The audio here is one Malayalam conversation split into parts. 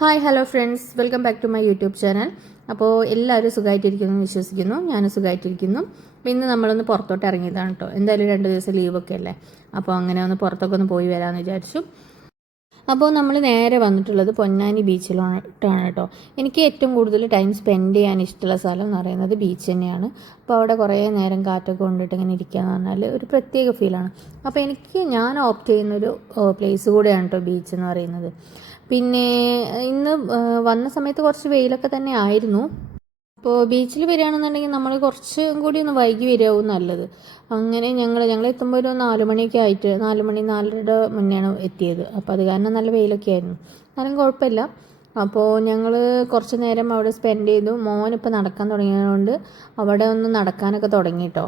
Hi hello friends, welcome back to my YouTube channel. അപ്പോൾ എല്ലാവരും സുഖമായിട്ടിരിക്കുന്നു എന്ന് വിശ്വസിക്കുന്നു. ഞാനും സുഖമായിട്ടിരിക്കുന്നു. അപ്പോൾ ഇന്ന് നമ്മളൊന്ന് പുറത്തോട്ട് ഇറങ്ങിയതാണ് കേട്ടോ. എന്തായാലും 2 ദിവസം ലീവൊക്കെ അല്ലേ, അപ്പോൾ അങ്ങനെ ഒന്ന് പുറത്തൊക്കെ ഒന്ന് പോയി വരാമെന്ന് വിചാരിച്ചു. അപ്പോൾ നമ്മൾ നേരെ വന്നിട്ടുള്ളത് പൊന്നാനി ബീച്ചിലോട്ടാണ് കേട്ടോ. എനിക്ക് ഏറ്റവും കൂടുതൽ ടൈം സ്പെൻഡ് ചെയ്യാൻ ഇഷ്ടമുള്ള സ്ഥലം എന്ന് പറയുന്നത് ബീച്ച് തന്നെയാണ്. അപ്പോൾ അവിടെ കുറേ നേരം കാറ്റൊക്കെ കൊണ്ടിട്ട് ഇങ്ങനെ ഇരിക്കുക എന്ന് പറഞ്ഞാൽ ഒരു പ്രത്യേക ഫീലാണ്. അപ്പോൾ ഞാൻ ഓപ്റ്റ് ചെയ്യുന്നൊരു പ്ലേസ് കൂടെയാണ് കേട്ടോ ബീച്ച് എന്ന് പറയുന്നത്. പിന്നെ ഇന്ന് വന്ന സമയത്ത് കുറച്ച് വെയിലൊക്കെ തന്നെ ആയിരുന്നു. അപ്പോൾ ബീച്ചിൽ വരികയാണെന്നുണ്ടെങ്കിൽ നമ്മൾ കുറച്ചും കൂടി ഒന്ന് വൈകി വരികയാവും നല്ലത്. അങ്ങനെ ഞങ്ങൾ എത്തുമ്പോൾ ഒരു 4 മണിയൊക്കെ ആയിട്ട് 4 മണി 4:30 മുന്നെയാണ് എത്തിയത്. അപ്പോൾ അത് കാരണം നല്ല വെയിലൊക്കെ ആയിരുന്നു, എന്നാലും കുഴപ്പമില്ല. അപ്പോൾ ഞങ്ങൾ കുറച്ച് നേരം അവിടെ സ്പെൻഡ് ചെയ്തു. മോനിപ്പോൾ നടക്കാൻ തുടങ്ങിയതുകൊണ്ട് അവിടെ ഒന്ന് നടക്കാനൊക്കെ തുടങ്ങി കേട്ടോ.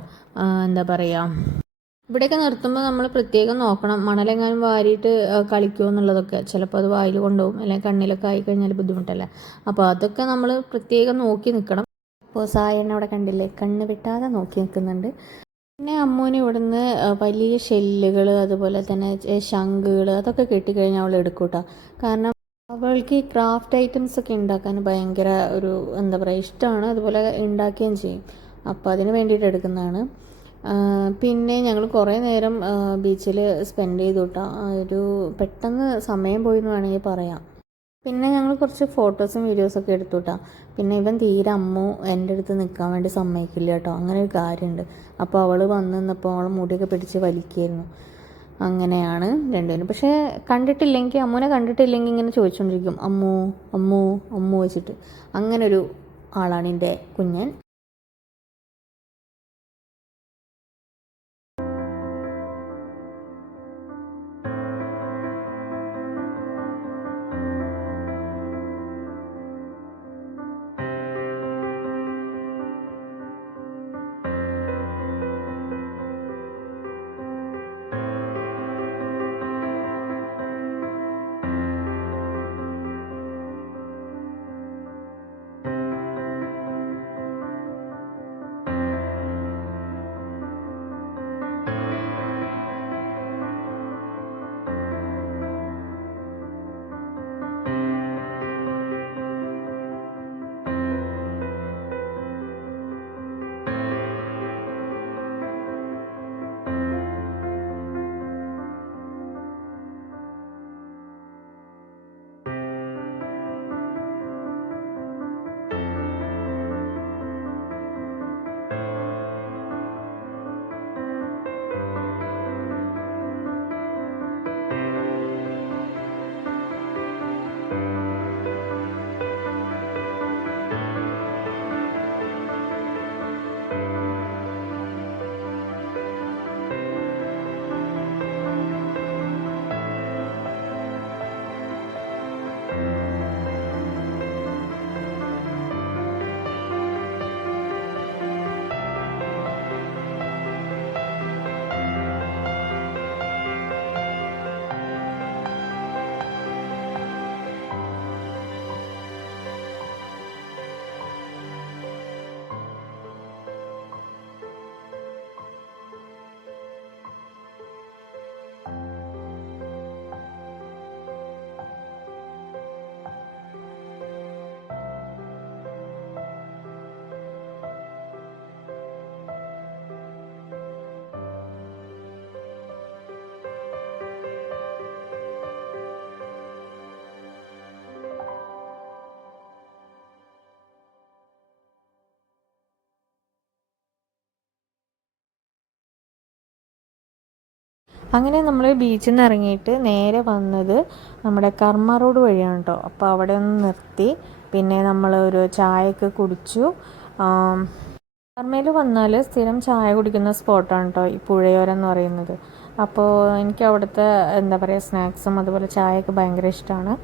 എന്താ പറയുക, ഇവിടെയൊക്കെ നിർത്തുമ്പോൾ നമ്മൾ പ്രത്യേകം നോക്കണം, മണലെങ്ങാനും വാരിയിട്ട് കളിക്കുമോ എന്നുള്ളതൊക്കെ. ചിലപ്പോൾ അത് വായിൽ കൊണ്ടുപോകും, അല്ലെങ്കിൽ കണ്ണിലൊക്കെ ആയിക്കഴിഞ്ഞാൽ ബുദ്ധിമുട്ടല്ലേ. അപ്പോൾ അതൊക്കെ നമ്മൾ പ്രത്യേകം നോക്കി നിൽക്കണം. അപ്പോൾ സായണ്ണ അവിടെ കണ്ടില്ലേ, കണ്ണ് വെട്ടാതെ നോക്കി നിൽക്കുന്നുണ്ട്. പിന്നെ അമ്മൂന് ഇവിടുന്ന് വലിയ ഷെല്ലുകൾ, അതുപോലെ തന്നെ ശംഖുകൾ, അതൊക്കെ കിട്ടിക്കഴിഞ്ഞാൽ അവൾ എടുക്കൂട്ടോ. കാരണം അവൾക്ക് ഈ ക്രാഫ്റ്റ് ഐറ്റംസ് ഒക്കെ ഉണ്ടാക്കാൻ ഭയങ്കര ഒരു എന്താ പറയുക ഇഷ്ടമാണ്, അതുപോലെ ഉണ്ടാക്കുകയും ചെയ്യും. അപ്പോൾ അതിന് വേണ്ടിയിട്ട് എടുക്കുന്നതാണ്. പിന്നെ ഞങ്ങൾ കുറേ നേരം ബീച്ചിൽ സ്പെൻഡ് ചെയ്തു കേട്ടോ. ഒരു പെട്ടെന്ന് സമയം പോയി എന്ന് വേണമെങ്കിൽ പറയാം. പിന്നെ ഞങ്ങൾ കുറച്ച് ഫോട്ടോസും വീഡിയോസൊക്കെ എടുത്തു കേട്ടോ. പിന്നെ ഇവൻ തീരെ അമ്മു എൻ്റെ അടുത്ത് നിൽക്കാൻ വേണ്ടി സമ്മതിക്കില്ല കേട്ടോ, അങ്ങനെ ഒരു കാര്യമുണ്ട്. അപ്പോൾ അവൾ വന്ന് നിന്നപ്പോൾ അവൾ മുടിയൊക്കെ പിടിച്ച് വലിക്കുകയായിരുന്നു. അങ്ങനെയാണ് രണ്ടുപേരും. പക്ഷേ അമ്മൂനെ കണ്ടിട്ടില്ലെങ്കിൽ ഇങ്ങനെ ചോദിച്ചുകൊണ്ടിരിക്കും, അമ്മു അമ്മു അമ്മു വെച്ചിട്ട്. അങ്ങനൊരു ആളാണ് എൻ്റെ കുഞ്ഞൻ. അങ്ങനെ നമ്മൾ ബീച്ചിൽ നിന്ന് ഇറങ്ങിയിട്ട് നേരെ വന്നത് നമ്മുടെ കർമ്മ റോഡ് വഴിയാണ് കേട്ടോ. അപ്പോൾ അവിടെ ഒന്ന് നിർത്തി, പിന്നെ നമ്മൾ ഒരു ചായയൊക്കെ കുടിച്ചു. കർമ്മയിൽ വന്നാൽ സ്ഥിരം ചായ കുടിക്കുന്ന സ്പോട്ടാണ് കേട്ടോ ഈ പുഴയോരം എന്ന് പറയുന്നത്. അപ്പോൾ എനിക്ക് അവിടുത്തെ എന്താ പറയുക സ്നാക്സും അതുപോലെ ചായയൊക്കെ ഭയങ്കര ഇഷ്ടമാണ്.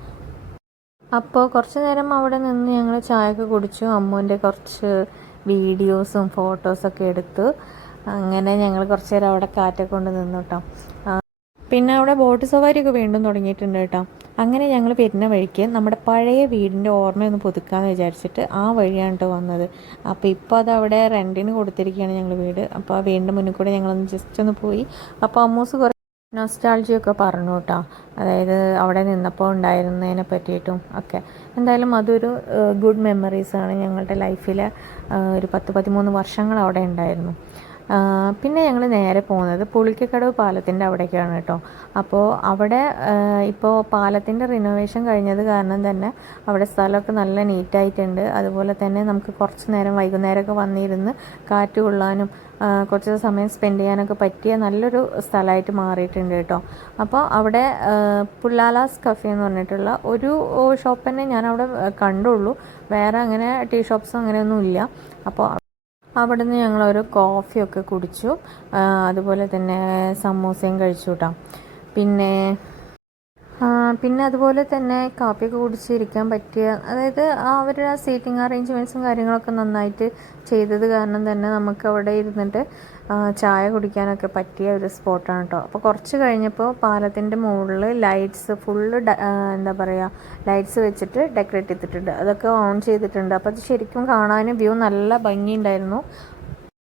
അപ്പോൾ കുറച്ച് നേരം അവിടെ നിന്ന് ഞങ്ങൾ ചായയൊക്കെ കുടിച്ചു. അമ്മുവിൻ്റെ കുറച്ച് വീഡിയോസും ഫോട്ടോസൊക്കെ എടുത്തു. അങ്ങനെ ഞങ്ങൾ കുറച്ച് നേരം അവിടെ കാറ്റൊക്കെ കൊണ്ട് നിന്നു കേട്ടോ. പിന്നെ അവിടെ ബോട്ട് സവാരിയൊക്കെ വീണ്ടും തുടങ്ങിയിട്ടുണ്ട് കേട്ടോ. അങ്ങനെ ഞങ്ങൾ വരുന്ന വഴിക്ക് നമ്മുടെ പഴയ വീടിൻ്റെ ഓർമ്മയൊന്ന് പുതുക്കാമെന്ന് വിചാരിച്ചിട്ട് ആ വഴിയാണ് കേട്ടോ വന്നത്. അപ്പോൾ ഇപ്പോൾ അത് അവിടെ റെൻറ്റിന് കൊടുത്തിരിക്കുകയാണ് ഞങ്ങൾ വീട്. അപ്പോൾ ആ വീടിൻ്റെ മുന്നിൽ കൂടെ ഞങ്ങളൊന്ന് ജസ്റ്റ് ഒന്ന് പോയി. അപ്പോൾ അമ്മൂസ് കുറേ നൊസ്റ്റാൾജിയൊക്കെ പറഞ്ഞു കേട്ടോ, അതായത് അവിടെ നിന്നപ്പോൾ ഉണ്ടായിരുന്നതിനെ പറ്റിയിട്ടും ഒക്കെ. എന്തായാലും അതൊരു ഗുഡ് മെമ്മറീസാണ് ഞങ്ങളുടെ ലൈഫിൽ. ഒരു 10-13 വർഷങ്ങൾ അവിടെ ഉണ്ടായിരുന്നു. പിന്നെ ഞങ്ങൾ നേരെ പോകുന്നത് പുളിക്കക്കടവ് പാലത്തിൻ്റെ അവിടേക്കാണ് കേട്ടോ. അപ്പോൾ അവിടെ ഇപ്പോൾ പാലത്തിൻ്റെ റിനോവേഷൻ കഴിഞ്ഞത് കാരണം തന്നെ അവിടെ സ്ഥലമൊക്കെ നല്ല നീറ്റായിട്ടുണ്ട്. അതുപോലെ തന്നെ നമുക്ക് കുറച്ച് നേരം വൈകുന്നേരമൊക്കെ വന്നിരുന്ന് കാറ്റ് കൊള്ളാനും കുറച്ച് സമയം സ്പെൻഡ് ചെയ്യാനൊക്കെ പറ്റിയ നല്ലൊരു സ്ഥലമായിട്ട് മാറിയിട്ടുണ്ട് കേട്ടോ. അപ്പോൾ അവിടെ പുല്ലാലാസ് കഫേ എന്ന് പറഞ്ഞിട്ടുള്ള ഒരു ഷോപ്പ് തന്നെ ഞാൻ അവിടെ കണ്ടുള്ളൂ. വേറെ അങ്ങനെ ടീ ഷോപ്സും അങ്ങനെയൊന്നും ഇല്ല. അപ്പോൾ അവിടെ നിന്ന് ഞങ്ങളൊരു കോഫിയൊക്കെ കുടിച്ചു. അതുപോലെ തന്നെ സമൂസയും കഴിച്ചു കേട്ടോ. പിന്നെ അതുപോലെ തന്നെ കാപ്പിയൊക്കെ കുടിച്ചിരിക്കാൻ പറ്റിയ, അതായത് അവരുടെ ആ സീറ്റിംഗ് അറേഞ്ച്മെൻറ്റ്സും കാര്യങ്ങളൊക്കെ നന്നായിട്ട് ചെയ്തത് കാരണം തന്നെ നമുക്ക് അവിടെ ഇരുന്നിട്ട് ചായ കുടിക്കാനൊക്കെ പറ്റിയ ഒരു സ്പോട്ടാണ് കേട്ടോ. അപ്പോൾ കുറച്ച് കഴിഞ്ഞപ്പോൾ പാലത്തിൻ്റെ മുകളിൽ ലൈറ്റ്സ് ഫുള്ള് എന്താ പറയുക, ലൈറ്റ്സ് വെച്ചിട്ട് ഡെക്കറേറ്റ് ചെയ്തിട്ടുണ്ട്. അതൊക്കെ ഓൺ ചെയ്തിട്ടുണ്ട്. അപ്പോൾ അത് ശരിക്കും കാണാനും വ്യൂ നല്ല ഭംഗിയുണ്ടായിരുന്നു.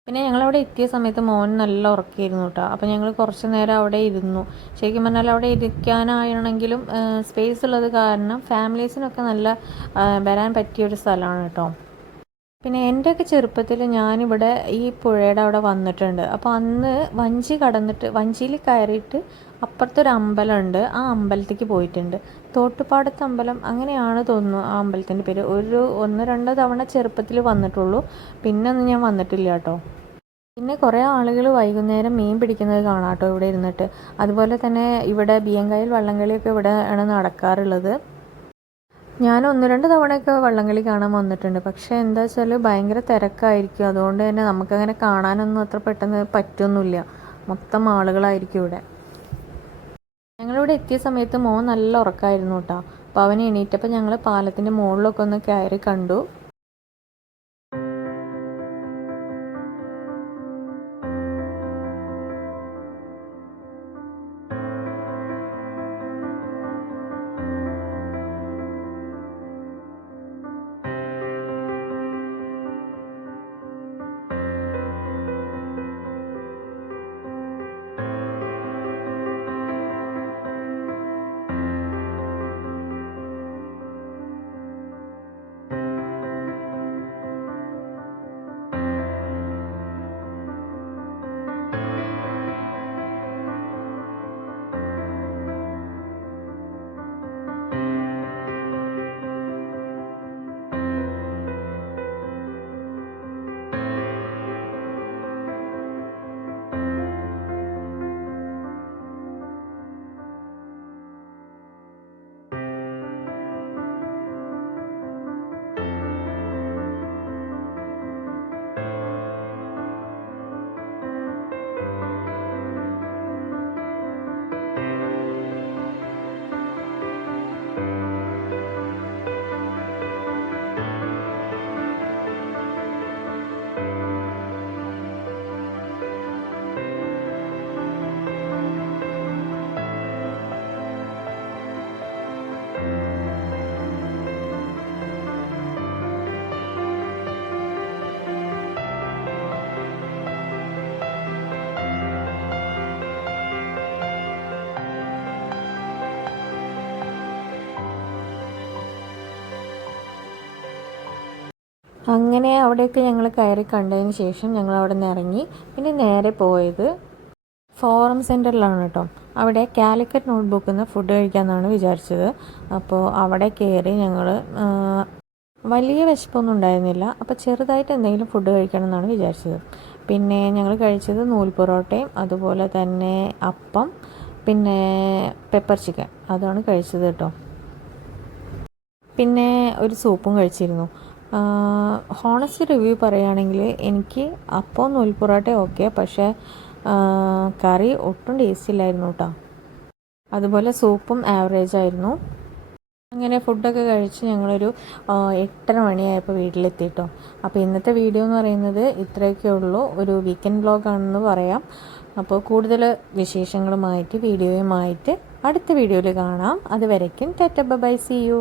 പിന്നെ ഞങ്ങളവിടെ എത്തിയ സമയത്ത് മോൻ നല്ല ഉറക്കമായിരുന്നു കേട്ടോ. അപ്പോൾ ഞങ്ങൾ കുറച്ച് നേരം അവിടെ ഇരുന്നു. ശരിക്കും പറഞ്ഞാൽ അവിടെ ഇരിക്കാനാണെങ്കിലും സ്പേസ് ഉള്ളത് കാരണം ഫാമിലീസിനൊക്കെ നല്ല വരാൻ പറ്റിയൊരു സ്ഥലമാണ് കേട്ടോ. പിന്നെ എൻ്റെയൊക്കെ ചെറുപ്പത്തിൽ ഞാനിവിടെ ഈ പുഴയുടെ അവിടെ വന്നിട്ടുണ്ട്. അപ്പോൾ അന്ന് വഞ്ചി കടന്നിട്ട് വഞ്ചിയിൽ കയറിയിട്ട് അപ്പുറത്തൊരു അമ്പലമുണ്ട്, ആ അമ്പലത്തേക്ക് പോയിട്ടുണ്ട്. തോട്ടുപാടത്ത് അമ്പലം അങ്ങനെയാണ് തോന്നുന്നു ആ അമ്പലത്തിൻ്റെ പേര്. 1-2 തവണ ചെറുപ്പത്തിൽ വന്നിട്ടുള്ളൂ, പിന്നെ ഒന്നും ഞാൻ വന്നിട്ടില്ല കേട്ടോ. പിന്നെ കുറേ ആളുകൾ വൈകുന്നേരം മീൻ പിടിക്കുന്നത് കാണാം കേട്ടോ ഇവിടെ ഇരുന്നിട്ട്. അതുപോലെ തന്നെ ഇവിടെ ബിയങ്കായൽ വള്ളംകളിയൊക്കെ ഇവിടെ ആണ് നടക്കാറുള്ളത്. ഞാൻ 1-2 തവണയൊക്കെ വള്ളംകളി കാണാൻ വന്നിട്ടുണ്ട്. പക്ഷേ എന്താ വെച്ചാൽ ഭയങ്കര തിരക്കായിരിക്കും. അതുകൊണ്ട് തന്നെ നമുക്കങ്ങനെ കാണാനൊന്നും അത്ര പെട്ടെന്ന് പറ്റൊന്നുമില്ല. മൊത്തം ആളുകളായിരിക്കും ഇവിടെ. ഞങ്ങളിവിടെ എത്തിയ സമയത്ത് മോൻ നല്ല ഉറക്കമായിരുന്നു കേട്ടോ. അപ്പോൾ അവൻ എണീറ്റപ്പോൾ ഞങ്ങൾ പാലത്തിൻ്റെ മുകളിലൊക്കെ ഒന്ന് കയറി കണ്ടു. അങ്ങനെ അവിടെയൊക്കെ ഞങ്ങൾ കയറി കണ്ടതിന് ശേഷം ഞങ്ങൾ അവിടെ നിന്ന് ഇറങ്ങി. പിന്നെ നേരെ പോയത് ഫോറം സെൻറ്ററിലാണ് കേട്ടോ. അവിടെ കാലിക്കറ്റ് നോട്ട്ബുക്കിൽ നിന്ന് ഫുഡ് കഴിക്കാമെന്നാണ് വിചാരിച്ചത്. അപ്പോൾ അവിടെ കയറി ഞങ്ങൾ വലിയ വിശപ്പൊന്നും ഉണ്ടായിരുന്നില്ല. അപ്പോൾ ചെറുതായിട്ട് എന്തെങ്കിലും ഫുഡ് കഴിക്കണം എന്നാണ് വിചാരിച്ചത്. പിന്നെ ഞങ്ങൾ കഴിച്ചത് നൂൽ പൊറോട്ടയും അതുപോലെ തന്നെ അപ്പം, പിന്നെ പെപ്പർ ചിക്കൻ, അതാണ് കഴിച്ചത് കേട്ടോ. പിന്നെ ഒരു സൂപ്പും കഴിച്ചിരുന്നു. ഹോണസ്റ്റ് റിവ്യൂ പറയുകയാണെങ്കിൽ എനിക്ക് അപ്പം നൂൽ പൊറോട്ട ഓക്കെ, പക്ഷേ കറി ഒട്ടും ടേസ്റ്റ് ഇല്ലായിരുന്നു കേട്ടോ. അതുപോലെ സൂപ്പും ആവറേജ് ആയിരുന്നു. അങ്ങനെ ഫുഡൊക്കെ കഴിച്ച് ഞങ്ങളൊരു 8:30 മണിയായപ്പോൾ വീട്ടിലെത്തി കേട്ടോ. അപ്പോൾ ഇന്നത്തെ വീഡിയോ എന്ന് പറയുന്നത് ഇത്രയൊക്കെ ഉള്ളൂ. ഒരു വീക്കെൻഡ് വ്ളോഗാണെന്ന് പറയാം. അപ്പോൾ കൂടുതൽ വിശേഷങ്ങളുമായിട്ട് വീഡിയോയുമായിട്ട് അടുത്ത വീഡിയോയിൽ കാണാം. അതുവരയ്ക്കും ടാറ്റ ബൈ, സീ യു.